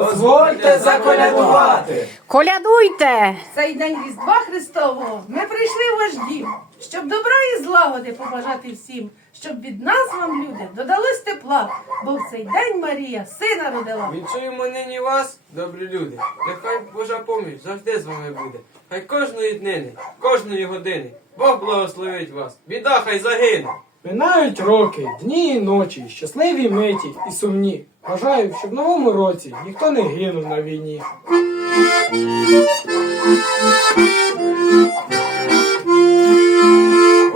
Дозвольте заколядувати. Колядуйте! Цей день Різдва Христового ми прийшли в ваш дім, щоб добра і злагоди побажати всім, щоб від нас вам, люди, додалось тепла, бо в цей день Марія сина родила. Відчуємо нині вас, добрі люди. Нехай Божа поміч завжди з вами буде. Хай кожної днини, кожної години Бог благословить вас. Біда хай загине. Минають роки, дні і ночі, щасливі миті і сумні. Бажаю, щоб в новому році ніхто не гинув на війні.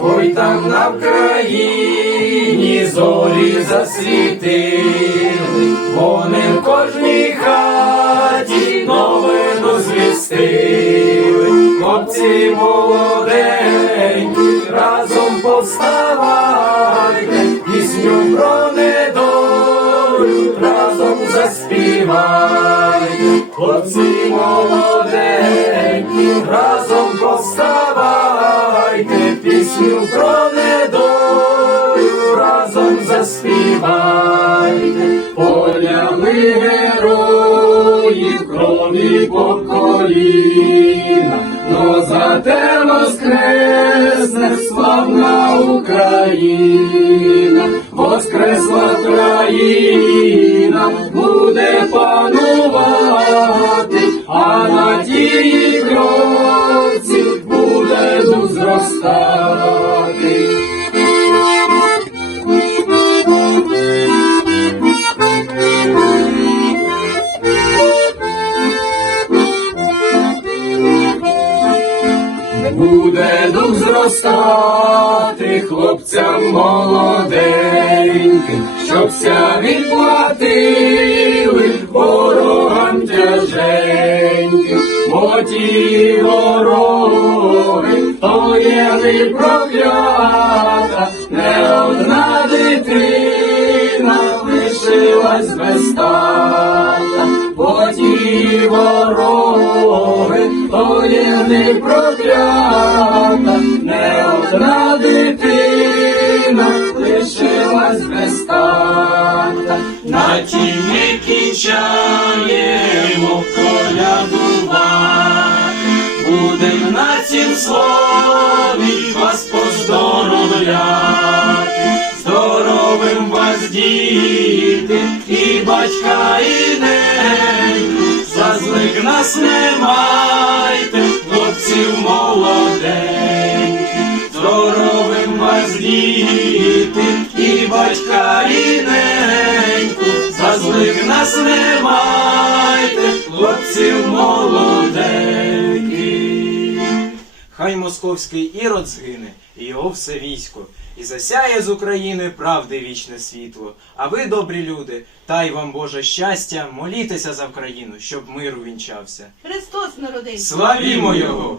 Ой там на Вкраїні зорі засвітили, вони в кожній хаті новину звістили, хлопці молоденькі, разом повставайте, хлопці молоденькі, разом повставайте, пісню про недолю разом заспівайте, полями героїв крові по коліна, но зате воскресне славна Україна, воскресла країна, буде панувати, а на тій кроці буде зростати. Буде дух зростати хлопцям молоденьким, щоб ся відплатили тяженьким, бо ті вороги, то є не проклята, не одна дитина лишилась без тата, бо ті вороги, то є не проклята, не одна дитина лишилась без тата. На тім будем на цім слові вас поздоровляти. Здоровим вас діти, і батька, і неньку, за злих нас не майте, хлопців молоденьких. Здоровим вас діти, і батька, і неньку, за злих нас не майте, хлопців молоденьких. Хай московський ірод згине, і його все військо, і засяє з України правди вічне світло. А ви, добрі люди, дай вам Боже щастя, молітеся за Вкраїну, щоб мир увінчався. Христос народився. Славімо Його!